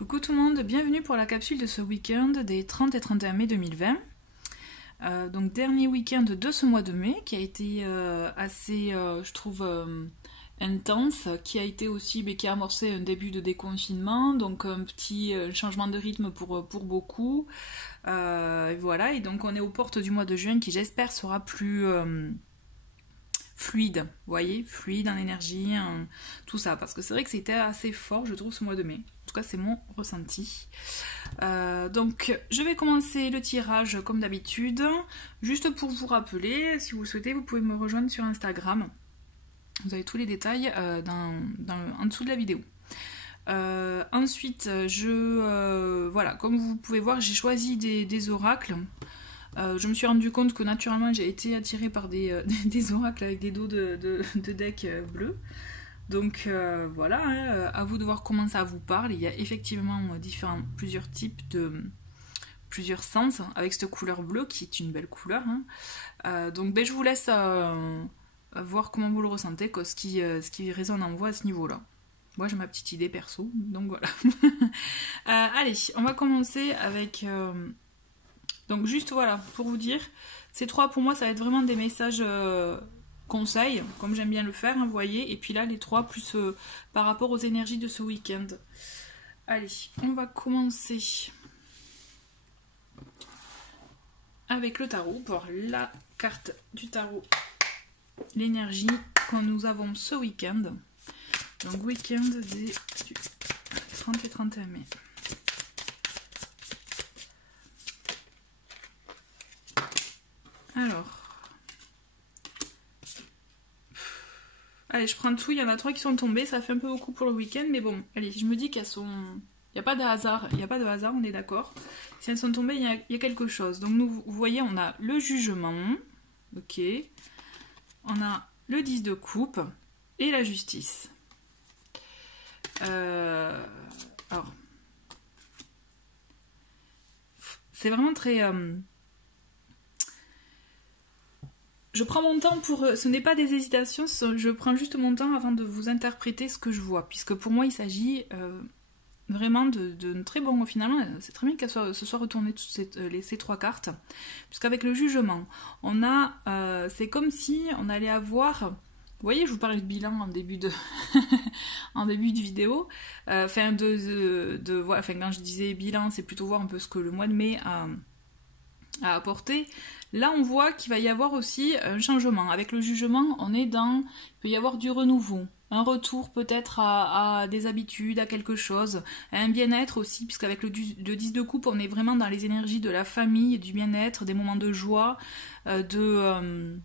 Coucou tout le monde, bienvenue pour la capsule de ce week-end des 30 et 31 mai 2020. Donc dernier week-end de ce mois de mai qui a été assez, je trouve, intense, qui a été aussi, mais qui a amorcé un début de déconfinement, donc un petit changement de rythme pour beaucoup. Voilà, et donc on est aux portes du mois de juin qui j'espère sera plus fluide, vous voyez, fluide en énergie, tout ça, parce que c'est vrai que c'était assez fort, je trouve, ce mois de mai. En tout cas, c'est mon ressenti. Donc, je vais commencer le tirage comme d'habitude. Juste pour vous rappeler, si vous le souhaitez, vous pouvez me rejoindre sur Instagram. Vous avez tous les détails en dessous de la vidéo. Ensuite, voilà, comme vous pouvez voir, j'ai choisi des oracles. Je me suis rendu compte que naturellement j'ai été attirée par des oracles avec des dos de deck bleu. Donc voilà, hein, à vous de voir comment ça vous parle. Il y a effectivement plusieurs types plusieurs sens avec cette couleur bleue qui est une belle couleur. Hein. Donc je vous laisse voir comment vous le ressentez, ce qui résonne en vous à ce niveau-là. Moi j'ai ma petite idée perso, donc voilà. Allez, on va commencer avec... Donc juste voilà, pour vous dire, ces trois pour moi ça va être vraiment des messages conseils, comme j'aime bien le faire, hein, vous voyez. Et puis là les trois plus par rapport aux énergies de ce week-end. Allez, on va commencer avec le tarot, pour la carte du tarot, l'énergie que nous avons ce week-end. Donc week-end du 30 et 31 mai. Alors, allez, je prends tout, il y en a trois qui sont tombés, ça fait un peu beaucoup pour le week-end, mais bon, allez, je me dis qu'elles sont... Il n'y a pas de hasard, on est d'accord. Si elles sont tombées, il y a quelque chose. Donc vous voyez, on a le jugement, ok, on a le 10 de coupe et la justice. Alors, c'est vraiment très... Je prends mon temps pour... Ce n'est pas des hésitations, je prends juste mon temps avant de vous interpréter ce que je vois. Puisque pour moi, il s'agit vraiment de très bon... Finalement, c'est très bien qu'elles se soient retournées toutes ces trois cartes. Puisqu'avec le jugement, on a... c'est comme si on allait avoir... Vous voyez, je vous parlais de bilan en début de, en début de vidéo. Enfin, quand je disais bilan, c'est plutôt voir un peu ce que le mois de mai a apporté. Là, on voit qu'il va y avoir aussi un changement. Avec le jugement, on est dans... Il peut y avoir du renouveau. Un retour peut-être à des habitudes, à quelque chose. À un bien-être aussi, puisqu'avec le 10 de coupe, on est vraiment dans les énergies de la famille, du bien-être, des moments de joie, de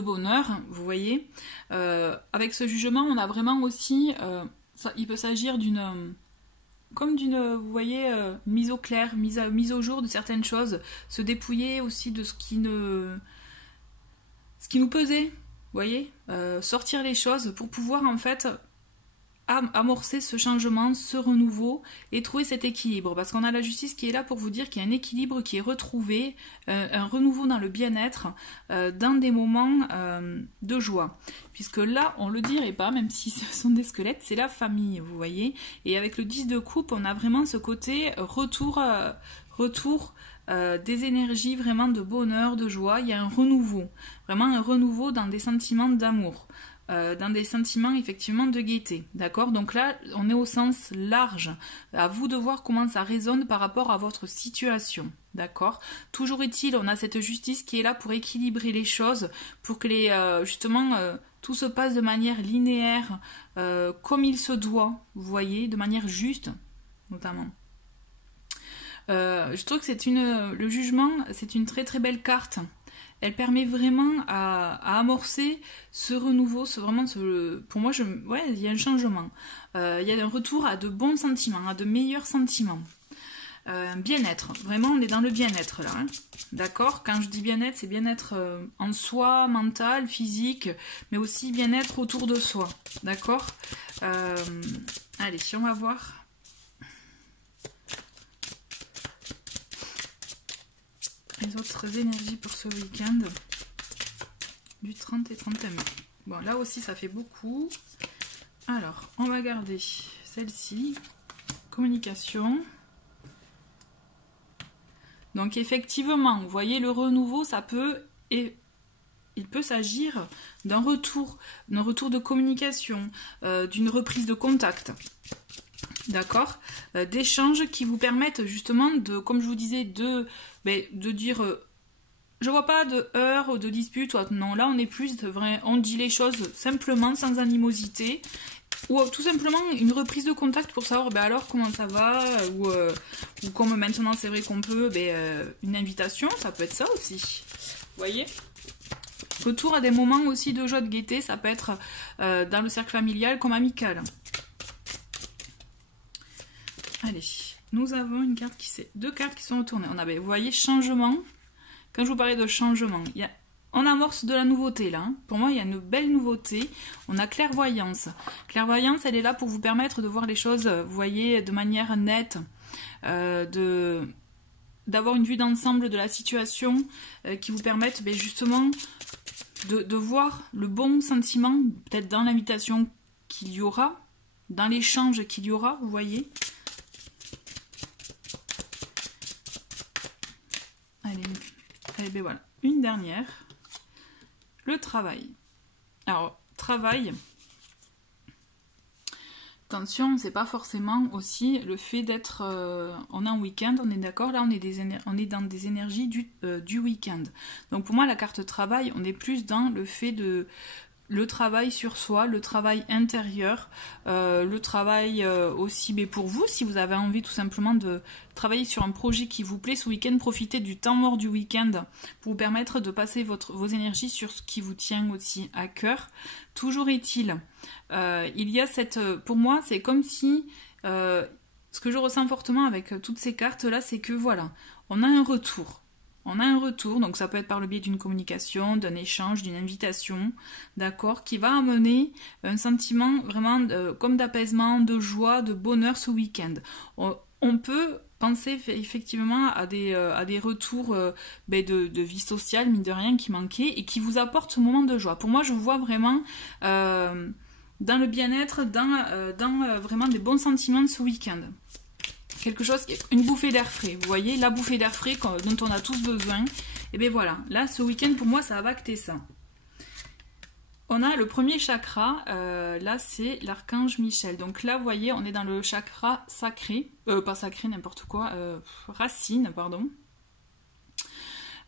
bonheur, vous voyez. Avec ce jugement, on a vraiment aussi... il peut s'agir d'une... Comme d'une, vous voyez, mise au clair, mise au jour de certaines choses, se dépouiller aussi de ce qui nous pesait, vous voyez, sortir les choses pour pouvoir en fait amorcer ce changement, ce renouveau et trouver cet équilibre. Parce qu'on a la justice qui est là pour vous dire qu'il y a un équilibre qui est retrouvé, un renouveau dans le bien-être, dans des moments de joie. Puisque là, on le dirait pas, même si ce sont des squelettes, c'est la famille, vous voyez. Et avec le 10 de coupe, on a vraiment ce côté retour des énergies vraiment de bonheur, de joie. Il y a un renouveau, vraiment un renouveau dans des sentiments d'amour. Dans des sentiments effectivement de gaieté, d'accord? Donc là, on est au sens large. À vous de voir comment ça résonne par rapport à votre situation, d'accord? Toujours est-il, on a cette justice qui est là pour équilibrer les choses, pour que tout se passe de manière linéaire, comme il se doit, vous voyez, de manière juste, notamment. Je trouve que le jugement, c'est une très très belle carte. Elle permet vraiment à amorcer ce renouveau, pour moi, il y a un changement. Il y a un retour à de bons sentiments, à de meilleurs sentiments. Bien-être, vraiment on est dans le bien-être là, hein. D'accord? Quand je dis bien-être, c'est bien-être en soi, mental, physique, mais aussi bien-être autour de soi, d'accord? Allez, on va voir... les autres énergies pour ce week-end du 30 et 31 mai. Bon, là aussi ça fait beaucoup. Alors, on va garder celle-ci, communication. Donc effectivement, vous voyez, le renouveau, ça peut, et il peut s'agir d'un retour de communication, d'une reprise de contact, d'accord, d'échanges qui vous permettent justement de, comme je vous disais, de dire, je vois pas de heurts ou de disputes, non, là on est plus de vrai, on dit les choses simplement, sans animosité, ou tout simplement une reprise de contact pour savoir alors comment ça va, ou comme maintenant c'est vrai qu'on peut, une invitation, ça peut être ça aussi, vous voyez. Retour à des moments aussi de joie, de gaieté, ça peut être dans le cercle familial comme amical. Allez, nous avons une carte deux cartes qui sont retournées. On avait, vous voyez, changement. Quand je vous parlais de changement, on amorce de la nouveauté là. Pour moi, il y a une belle nouveauté. On a clairvoyance. Clairvoyance, elle est là pour vous permettre de voir les choses, vous voyez, de manière nette, d'avoir une vue d'ensemble de la situation qui vous permettent justement de voir le bon sentiment, peut-être dans l'invitation qu'il y aura, dans l'échange qu'il y aura, vous voyez. Allez, voilà. Une dernière. Le travail. Alors, travail. Attention, c'est pas forcément aussi le fait d'être... on est en week-end, on est d'accord, là on est dans des énergies du week-end. Donc pour moi, la carte travail, on est plus dans le fait de... le travail sur soi, le travail intérieur, le travail aussi pour vous, si vous avez envie tout simplement de travailler sur un projet qui vous plaît ce week-end, profitez du temps mort du week-end pour vous permettre de passer vos énergies sur ce qui vous tient aussi à cœur. Toujours est-il, il y a pour moi, c'est comme si, ce que je ressens fortement avec toutes ces cartes-là, c'est que voilà, on a un retour. On a un retour, donc ça peut être par le biais d'une communication, d'un échange, d'une invitation, d'accord, qui va amener un sentiment vraiment comme d'apaisement, de joie, de bonheur ce week-end. On peut penser effectivement à des retours de vie sociale, mine de rien, qui manquaient et qui vous apportent ce moment de joie. Pour moi, je vous vois vraiment dans le bien-être, dans vraiment des bons sentiments de ce week-end. Quelque chose, une bouffée d'air frais, vous voyez, la bouffée d'air frais dont on a tous besoin. Et bien voilà, là ce week-end pour moi ça va acter ça. On a le premier chakra, là c'est l'archange Michel. Donc là vous voyez, on est dans le chakra sacré, pas sacré n'importe quoi, racine, pardon.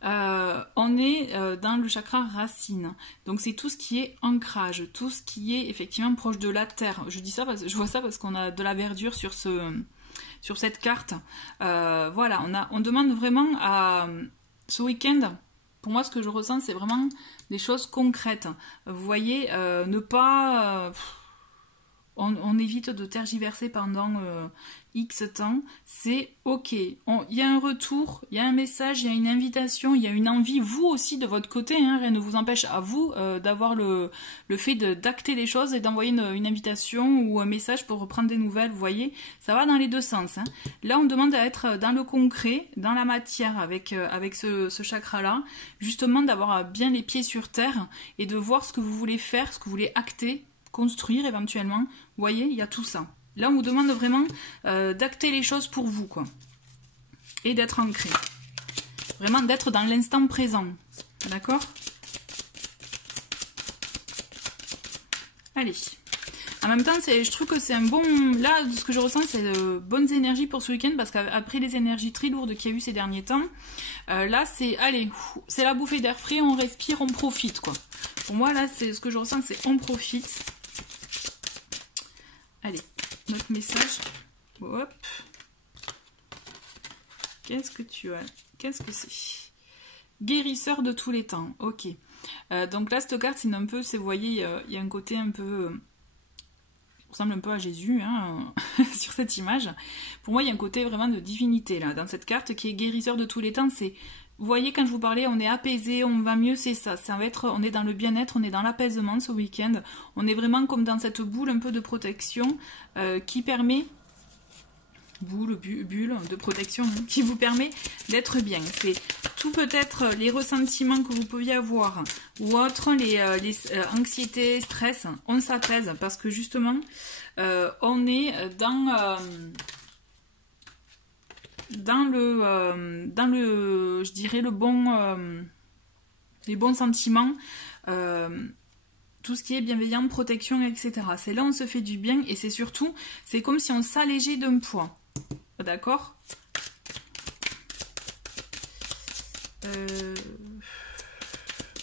On est dans le chakra racine, donc c'est tout ce qui est ancrage, tout ce qui est effectivement proche de la terre. Je dis ça parce que je vois ça parce qu'on a de la verdure sur cette carte. Voilà, on demande vraiment à ce week-end. Pour moi, ce que je ressens, c'est vraiment des choses concrètes. Vous voyez, ne pas... on évite de tergiverser pendant X temps. C'est ok. Il y a un retour, il y a un message, il y a une invitation, il y a une envie, vous aussi de votre côté. Hein, rien ne vous empêche à vous d'avoir le fait d'acter des choses et d'envoyer une invitation ou un message pour reprendre des nouvelles. Vous voyez, ça va dans les deux sens. Hein. Là, on demande à être dans le concret, dans la matière avec ce chakra-là. Justement, d'avoir bien les pieds sur terre et de voir ce que vous voulez faire, ce que vous voulez acter, construire éventuellement. Vous voyez, il y a tout ça. Là, on vous demande vraiment d'acter les choses pour vous, quoi. Et d'être ancré. Vraiment d'être dans l'instant présent. D'accord? Allez. En même temps, je trouve que c'est un bon... Là, ce que je ressens, c'est de bonnes énergies pour ce week-end, parce qu'après les énergies très lourdes qu'il y a eu ces derniers temps, là, c'est... Allez, c'est la bouffée d'air frais, on respire, on profite, quoi. Pour moi, là, ce que je ressens, c'est on profite. Allez, notre message. Hop. Qu'est-ce que tu as? Qu'est-ce que c'est? Guérisseur de tous les temps. Ok. Donc là, cette carte, c'est un peu... Vous voyez, il y a un côté un peu... ressemble un peu à Jésus, hein, sur cette image. Pour moi, il y a un côté vraiment de divinité, là, dans cette carte, qui est guérisseur de tous les temps. C'est... Vous voyez, quand je vous parlais, on est apaisé, on va mieux, c'est ça. Ça va être, on est dans le bien-être, on est dans l'apaisement ce week-end. On est vraiment comme dans cette boule un peu de protection qui permet... bulle de protection, hein, qui vous permet d'être bien. C'est tout peut-être les ressentiments que vous pouviez avoir ou autres, les anxiétés, stress, on s'apaise parce que justement, on est dans le, je dirais, les bons sentiments, tout ce qui est bienveillant, protection, etc. C'est là où on se fait du bien et c'est surtout, c'est comme si on s'allégeait d'un poids. D'accord ?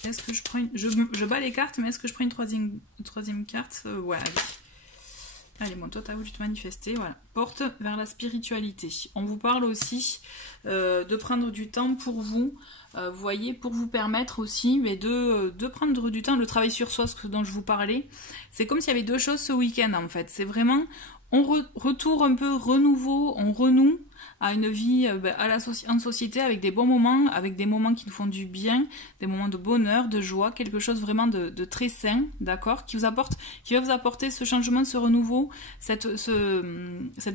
Est-ce que je prends je bats les cartes, mais est-ce que je prends une troisième carte? Ouais, allez. Allez, bon, toi, t'as voulu te manifester, voilà. Porte vers la spiritualité. On vous parle aussi de prendre du temps pour vous, vous voyez, pour vous permettre aussi mais de prendre du temps, le travail sur soi, ce dont je vous parlais. C'est comme s'il y avait deux choses ce week-end, en fait. C'est vraiment, on retourne un peu, renouveau, on renoue à une vie en société avec des bons moments, avec des moments qui nous font du bien, des moments de bonheur, de joie, quelque chose vraiment de très sain, d'accord, qui va vous apporter ce changement, ce renouveau, cette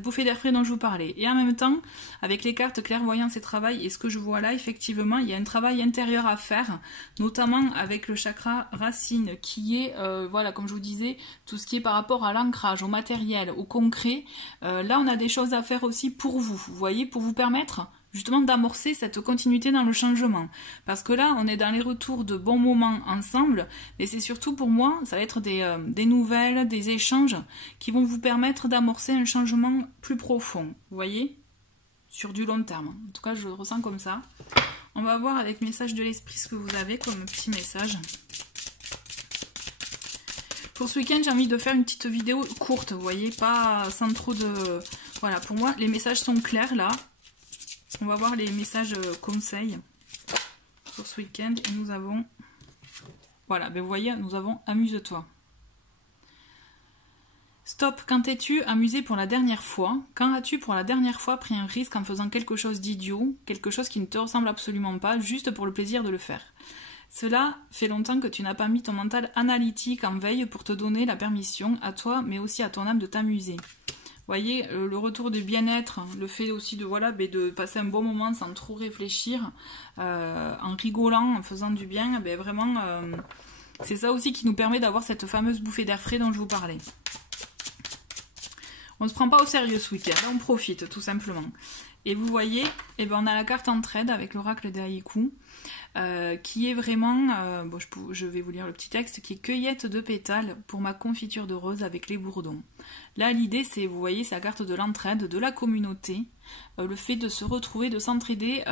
bouffée d'air frais dont je vous parlais. Et en même temps, avec les cartes clairvoyance et travail, et ce que je vois là, effectivement, il y a un travail intérieur à faire, notamment avec le chakra racine, qui est, voilà, comme je vous disais, tout ce qui est par rapport à l'ancrage, au matériel, au concret. Là, on a des choses à faire aussi pour vous voyez, pour vous permettre justement d'amorcer cette continuité dans le changement. Parce que là, on est dans les retours de bons moments ensemble, mais c'est surtout pour moi, ça va être des nouvelles, des échanges qui vont vous permettre d'amorcer un changement plus profond, vous voyez, sur du long terme. En tout cas, je le ressens comme ça. On va voir avec message de l'esprit ce que vous avez comme petit message. Pour ce week-end, j'ai envie de faire une petite vidéo courte, vous voyez, pas sans trop de... Voilà, pour moi, les messages sont clairs, là. On va voir les messages conseils pour ce week-end. Et nous avons... Voilà, ben vous voyez, nous avons « Amuse-toi ». Stop, quand t'es-tu amusé pour la dernière fois? Quand as-tu pour la dernière fois pris un risque en faisant quelque chose d'idiot, quelque chose qui ne te ressemble absolument pas, juste pour le plaisir de le faire? Cela fait longtemps que tu n'as pas mis ton mental analytique en veille pour te donner la permission à toi, mais aussi à ton âme de t'amuser. Vous voyez, le retour du bien-être, le fait aussi de, voilà, de passer un bon moment sans trop réfléchir, en rigolant, en faisant du bien, vraiment, c'est ça aussi qui nous permet d'avoir cette fameuse bouffée d'air frais dont je vous parlais. On ne se prend pas au sérieux ce week-end, là on profite tout simplement. Et vous voyez, on a la carte entraide avec l'oracle des haïkus, qui est vraiment, bon, je vais vous lire le petit texte, qui est cueillette de pétales pour ma confiture de rose avec les bourdons. Là l'idée c'est, vous voyez, c'est la carte de l'entraide, de la communauté, le fait de se retrouver, de s'entraider,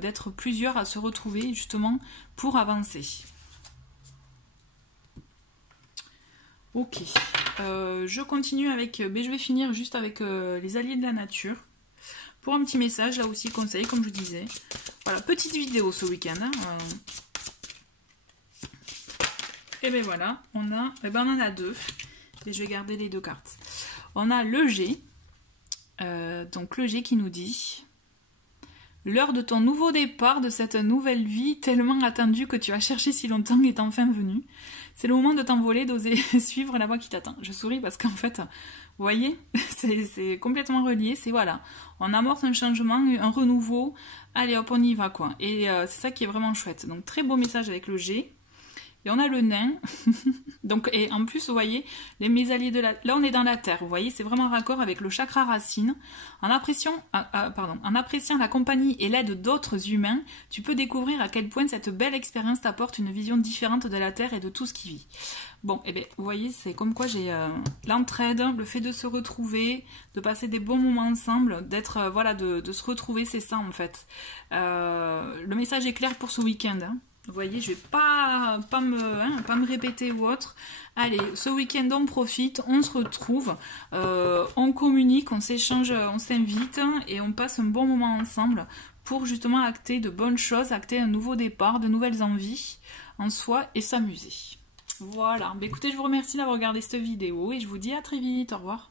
d'être plusieurs à se retrouver justement pour avancer. Ok, je continue avec, je vais finir juste avec les alliés de la nature. Pour un petit message, là aussi conseil, comme je vous disais. Voilà, petite vidéo ce week-end. Hein. Et ben voilà, on en a deux. Et je vais garder les deux cartes. On a le G. Donc le G qui nous dit... L'heure de ton nouveau départ, de cette nouvelle vie tellement attendue que tu as cherché si longtemps est enfin venue. C'est le moment de t'envoler, d'oser suivre la voie qui t'attend. Je souris parce qu'en fait, vous voyez, c'est complètement relié. C'est voilà, on amorce un changement, un renouveau. Allez hop, on y va quoi. Et c'est ça qui est vraiment chouette. Donc très beau message avec le G. Et on a le nain. Donc, et en plus, vous voyez, mes alliés de la... Là, on est dans la terre, vous voyez, c'est vraiment raccord avec le chakra racine. En appréciant la compagnie et l'aide d'autres humains, tu peux découvrir à quel point cette belle expérience t'apporte une vision différente de la terre et de tout ce qui vit. Bon, et bien, vous voyez, c'est comme quoi j'ai l'entraide, le fait de se retrouver, de passer des bons moments ensemble, d'être, voilà, de se retrouver, c'est ça en fait. Le message est clair pour ce week-end, hein. Vous voyez, je vais pas me répéter ou autre. Allez, ce week-end, on profite, on se retrouve, on communique, on s'échange, on s'invite et on passe un bon moment ensemble pour justement acter de bonnes choses, acter un nouveau départ, de nouvelles envies en soi et s'amuser. Voilà, écoutez, je vous remercie d'avoir regardé cette vidéo et je vous dis à très vite, au revoir.